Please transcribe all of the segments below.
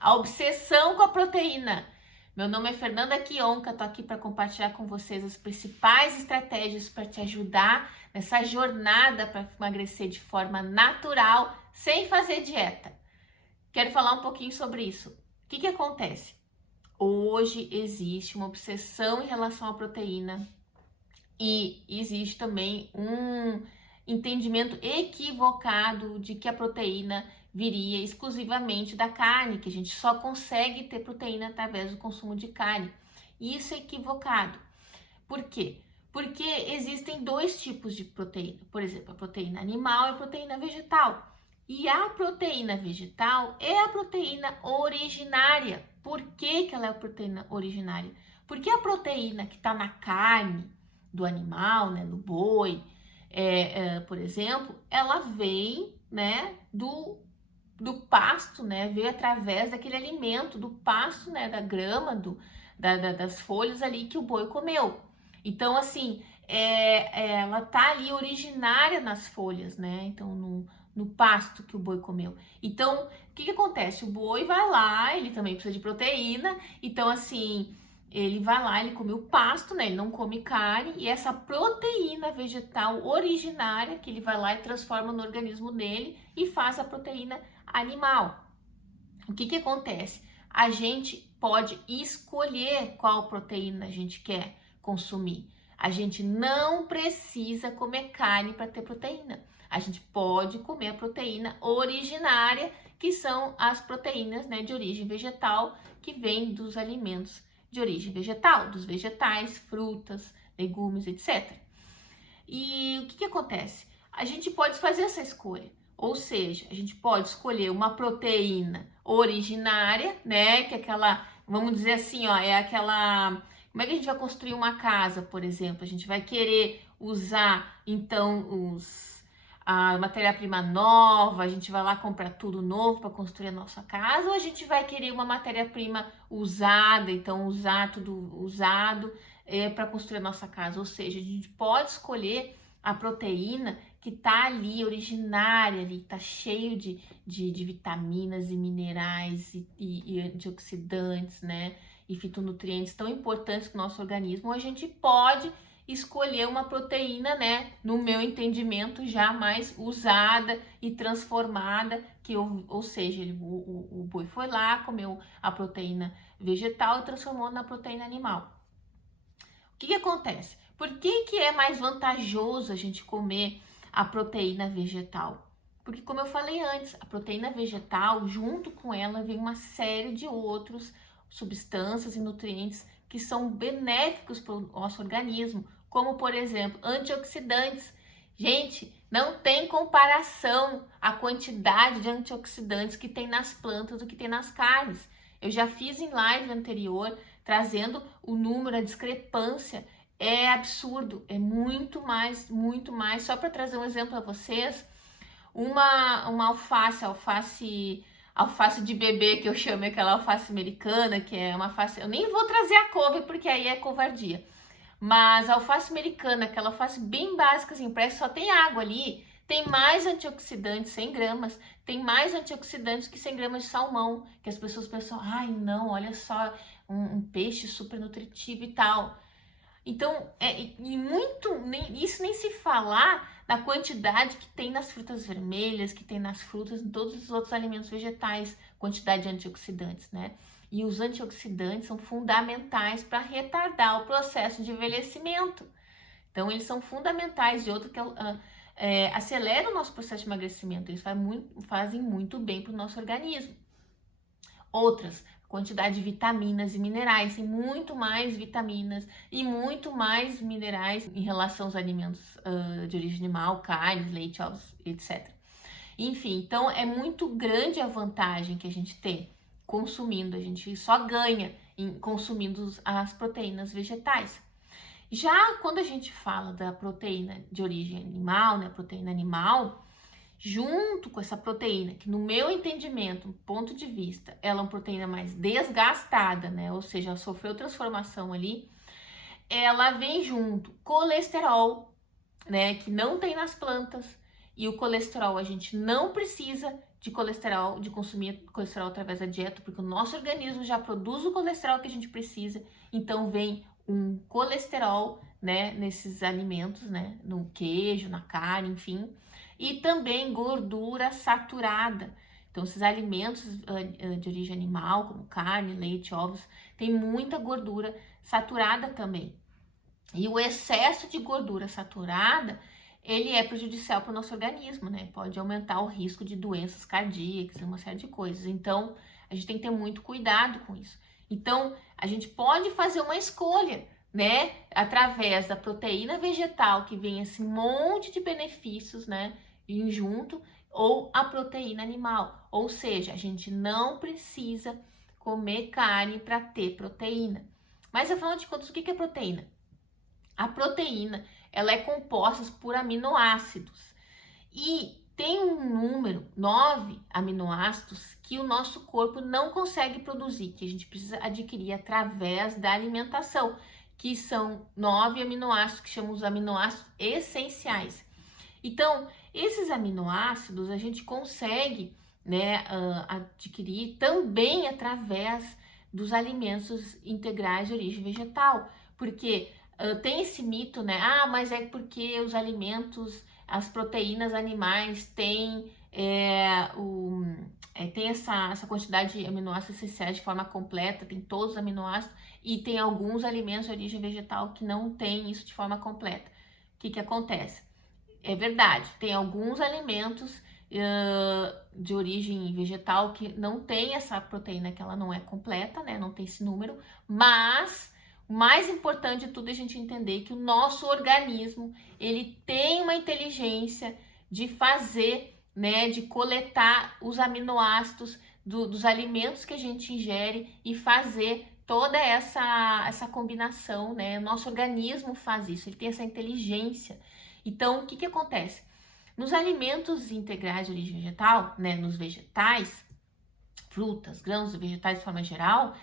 A obsessão com a proteína. Meu nome é Fernanda Kionka, tô aqui para compartilhar com vocês as principais estratégias para te ajudar nessa jornada para emagrecer de forma natural, sem fazer dieta. Quero falar um pouquinho sobre isso. O que acontece? Hoje existe uma obsessão em relação à proteína e existe também um entendimento equivocado de que a proteína viria exclusivamente da carne, que a gente só consegue ter proteína através do consumo de carne. E isso é equivocado. Por quê? Porque existem dois tipos de proteína. Por exemplo, a proteína animal e a proteína vegetal. E a proteína vegetal é a proteína originária. Por que ela é a proteína originária? Porque a proteína que está na carne do animal, né, do boi, por exemplo, ela vem, né, do pasto, né, veio através daquele alimento, do pasto, né, da grama, das folhas ali que o boi comeu. Então, assim, ela tá ali originária nas folhas, né, então no pasto que o boi comeu. Então, o que acontece? O boi vai lá, ele também precisa de proteína, então, assim, ele vai lá, ele come o pasto, né? Ele não come carne, e essa proteína vegetal originária que ele vai lá e transforma no organismo dele e faz a proteína animal. O que acontece? A gente pode escolher qual proteína a gente quer consumir. A gente não precisa comer carne para ter proteína. A gente pode comer a proteína originária, que são as proteínas, né, de origem vegetal, que vêm dos alimentos de origem vegetal, dos vegetais, frutas, legumes, etc. E o que acontece? A gente pode fazer essa escolha, ou seja, a gente pode escolher uma proteína originária, né, que é aquela, vamos dizer assim, ó, é aquela, como é que a gente vai construir uma casa, por exemplo? A gente vai querer usar, então, a matéria-prima nova, a gente vai lá comprar tudo novo para construir a nossa casa, ou a gente vai querer uma matéria-prima usada, então usar tudo usado para construir a nossa casa. Ou seja, a gente pode escolher a proteína que tá ali, originária ali, tá cheio de vitaminas e minerais e antioxidantes, né? E fitonutrientes tão importantes para o nosso organismo. Ou a gente pode escolher uma proteína, né, no meu entendimento, já mais usada e transformada, ou seja, o boi foi lá, comeu a proteína vegetal e transformou na proteína animal. O que acontece? Por que é mais vantajoso a gente comer a proteína vegetal? Porque, como eu falei antes, a proteína vegetal, junto com ela, vem uma série de outros substâncias e nutrientes que são benéficos para o nosso organismo, como, por exemplo, antioxidantes. Gente, não tem comparação a quantidade de antioxidantes que tem nas plantas do que tem nas carnes. Eu já fiz em live anterior, trazendo o número, a discrepância. É absurdo, é muito mais, muito mais. Só para trazer um exemplo a vocês, uma alface de bebê, que eu chamo aquela alface americana, que é uma alface, eu nem vou trazer a couve porque aí é covardia, mas a alface americana, aquela alface bem básica, assim, parece que só tem água ali, tem mais antioxidantes, 100 gramas, tem mais antioxidantes que 100 gramas de salmão, que as pessoas pensam, ai não, olha só, um peixe super nutritivo e tal. Então, isso nem se falar da quantidade que tem nas frutas vermelhas, que tem nas frutas, em todos os outros alimentos vegetais, quantidade de antioxidantes, né? E os antioxidantes são fundamentais para retardar o processo de envelhecimento. Então, eles são fundamentais. E outro que acelera o nosso processo de emagrecimento. Eles fazem muito bem para o nosso organismo. Outras, quantidade de vitaminas e minerais, tem muito mais vitaminas e muito mais minerais em relação aos alimentos de origem animal, carnes, leite, ovos, etc. Enfim, então é muito grande a vantagem que a gente tem consumindo, a gente só ganha consumindo as proteínas vegetais. Já quando a gente fala da proteína de origem animal, né, proteína animal, junto com essa proteína, que no meu entendimento, ponto de vista, ela é uma proteína mais desgastada, né? Ou seja, ela sofreu transformação ali, ela vem junto colesterol, né? Que não tem nas plantas, e o colesterol a gente não precisa de colesterol, de consumir colesterol através da dieta, porque o nosso organismo já produz o colesterol que a gente precisa, então vem um colesterol, né, nesses alimentos, né, no queijo, na carne, enfim, e também gordura saturada. Então, esses alimentos de origem animal, como carne, leite, ovos, tem muita gordura saturada também. E o excesso de gordura saturada, ele é prejudicial para o nosso organismo, né? Pode aumentar o risco de doenças cardíacas, uma série de coisas. Então, a gente tem que ter muito cuidado com isso. Então, a gente pode fazer uma escolha, né? Através da proteína vegetal, que vem esse monte de benefícios, né? Em junto, ou a proteína animal. Ou seja, a gente não precisa comer carne para ter proteína. Mas, afinal de contas, o que é proteína? A proteína, ela é composta por aminoácidos e tem um número, 9 aminoácidos, que o nosso corpo não consegue produzir, que a gente precisa adquirir através da alimentação, que são 9 aminoácidos, que chamamos de aminoácidos essenciais. Então, esses aminoácidos a gente consegue, né, adquirir também através dos alimentos integrais de origem vegetal, porque tem esse mito, né? Ah, mas é porque os alimentos, as proteínas animais têm, tem essa quantidade de aminoácidos essenciais de forma completa, tem todos os aminoácidos, e tem alguns alimentos de origem vegetal que não tem isso de forma completa. O que acontece? É verdade, tem alguns alimentos de origem vegetal que não tem essa proteína, que ela não é completa, né? Não tem esse número, mas o mais importante de tudo é a gente entender que o nosso organismo, ele tem uma inteligência de fazer, né, de coletar os aminoácidos dos alimentos que a gente ingere e fazer toda essa combinação, né? O nosso organismo faz isso, ele tem essa inteligência. Então, o que acontece? Nos alimentos integrais de origem vegetal, né, nos vegetais, frutas, grãos, vegetais de forma geral,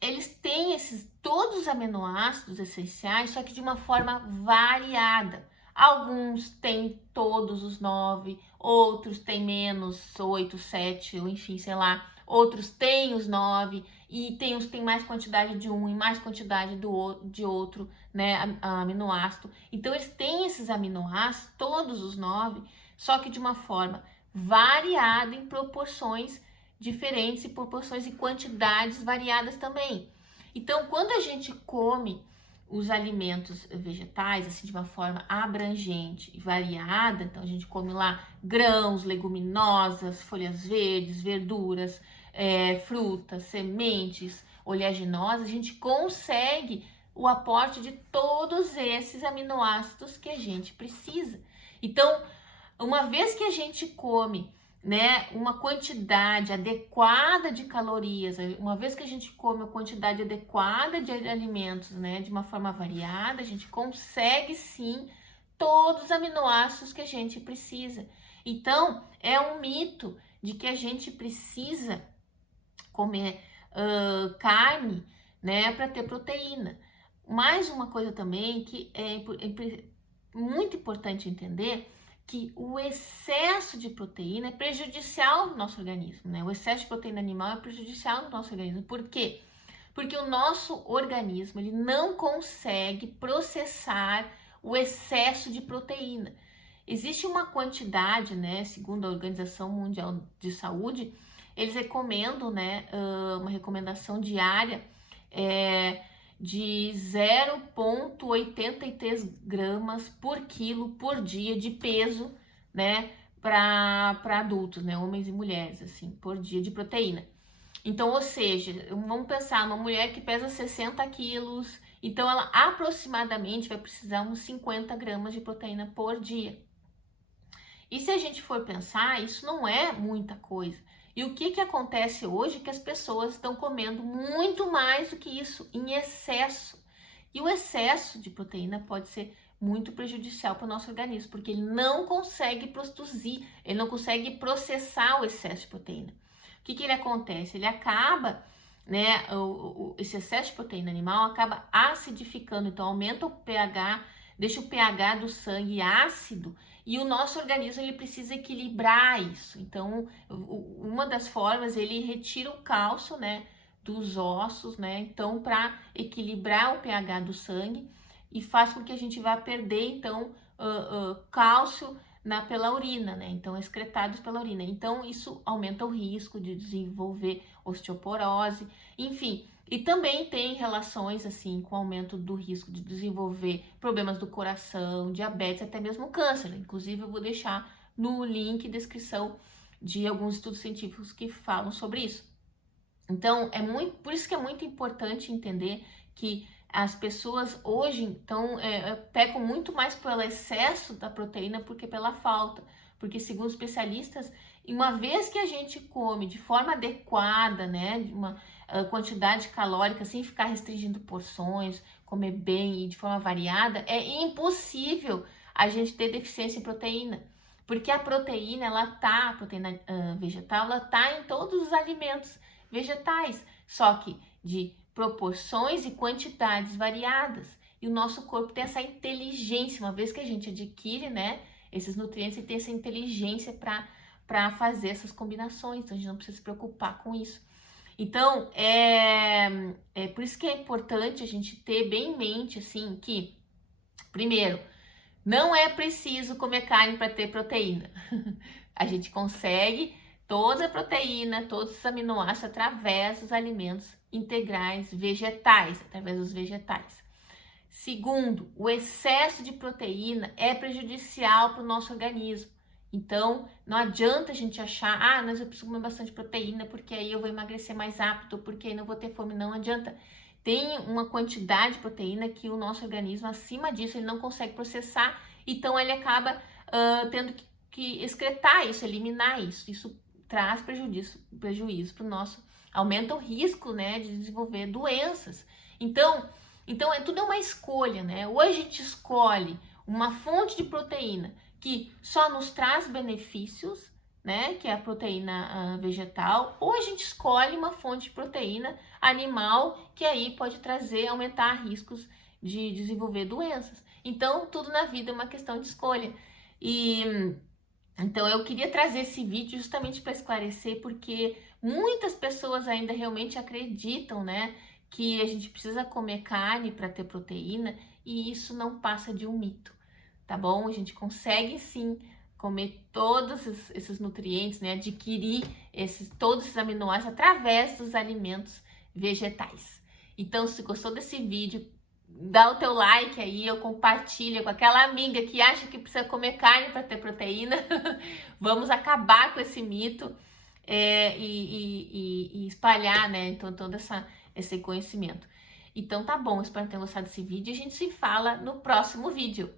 eles têm todos os aminoácidos essenciais, só que de uma forma variada. Alguns têm todos os 9, outros têm menos 8, 7, ou enfim, sei lá. Outros têm os 9 e tem os que têm mais quantidade de um e mais quantidade de outro, né, aminoácido. Então, eles têm esses aminoácidos, todos os 9, só que de uma forma variada em proporções diferentes e proporções e quantidades variadas também. Então, quando a gente come os alimentos vegetais, assim, de uma forma abrangente e variada, então a gente come lá grãos, leguminosas, folhas verdes, verduras, frutas, sementes, oleaginosas, a gente consegue o aporte de todos esses aminoácidos que a gente precisa. Então, uma vez que a gente come, né, uma quantidade adequada de calorias, uma vez que a gente come uma quantidade adequada de alimentos, né, de uma forma variada, a gente consegue sim todos os aminoácidos que a gente precisa. Então, é um mito de que a gente precisa comer carne, né, para ter proteína. Mais uma coisa também que é muito importante entender, que o excesso de proteína é prejudicial no nosso organismo, né? O excesso de proteína animal é prejudicial no nosso organismo. Por quê? Porque o nosso organismo, ele não consegue processar o excesso de proteína. Existe uma quantidade, né, segundo a Organização Mundial de Saúde, eles recomendam, né, uma recomendação diária de 0,83 gramas por quilo por dia de peso, né, para adultos, né, homens e mulheres, assim, por dia de proteína. Então, ou seja, vamos pensar, uma mulher que pesa 60 quilos, então ela aproximadamente vai precisar uns 50 gramas de proteína por dia. E se a gente for pensar, isso não é muita coisa. E o que acontece hoje é que as pessoas estão comendo muito mais do que isso, em excesso. E o excesso de proteína pode ser muito prejudicial para o nosso organismo, porque ele não consegue produzir, ele não consegue processar o excesso de proteína. O que ele acontece? Ele acaba, né, esse excesso de proteína animal acaba acidificando, então aumenta o pH, deixa o pH do sangue ácido e o nosso organismo ele precisa equilibrar isso. Então, uma das formas, ele retira o cálcio, né, dos ossos, né? Então, para equilibrar o pH do sangue e faz com que a gente vá perder, então, cálcio pela urina, né? Então, excretados pela urina. Então, isso aumenta o risco de desenvolver osteoporose, enfim. E também tem relações, assim, com o aumento do risco de desenvolver problemas do coração, diabetes, até mesmo câncer. Inclusive, eu vou deixar no link descrição de alguns estudos científicos que falam sobre isso. Então, por isso que é muito importante entender que as pessoas hoje, então, pecam muito mais pelo excesso da proteína do que pela falta. Porque, segundo especialistas, uma vez que a gente come de forma adequada, né, de uma quantidade calórica, sem ficar restringindo porções, comer bem e de forma variada, é impossível a gente ter deficiência em proteína. Porque a proteína, a proteína vegetal, ela tá em todos os alimentos vegetais, só que de proporções e quantidades variadas. E o nosso corpo tem essa inteligência, uma vez que a gente adquire, né, esses nutrientes, e tem essa inteligência para fazer essas combinações, então a gente não precisa se preocupar com isso. Então, é por isso que é importante a gente ter bem em mente, assim, que, primeiro, não é preciso comer carne para ter proteína. A gente consegue toda a proteína, todos os aminoácidos através dos alimentos integrais vegetais, através dos vegetais. Segundo, o excesso de proteína é prejudicial para o nosso organismo. Então, não adianta a gente achar, mas eu preciso comer bastante proteína porque aí eu vou emagrecer mais rápido, porque aí não vou ter fome. Não adianta. Tem uma quantidade de proteína que o nosso organismo, acima disso, ele não consegue processar, então ele acaba tendo que excretar isso, eliminar isso. Isso traz prejuízo para o nosso, aumenta o risco, né, de desenvolver doenças. Então tudo é uma escolha, né? Ou a gente escolhe uma fonte de proteína que só nos traz benefícios, né, que é a proteína vegetal, ou a gente escolhe uma fonte de proteína animal que aí pode aumentar riscos de desenvolver doenças. Então, tudo na vida é uma questão de escolha. Então, eu queria trazer esse vídeo justamente para esclarecer, porque muitas pessoas ainda realmente acreditam, né, que a gente precisa comer carne para ter proteína, e isso não passa de um mito, tá bom? A gente consegue sim comer todos esses nutrientes, né, adquirir todos esses aminoácidos através dos alimentos vegetais. Então, se gostou desse vídeo, dá o teu like aí, ou compartilha com aquela amiga que acha que precisa comer carne para ter proteína. Vamos acabar com esse mito e espalhar, né, então, todo esse conhecimento. Então tá bom, espero que tenham gostado desse vídeo e a gente se fala no próximo vídeo.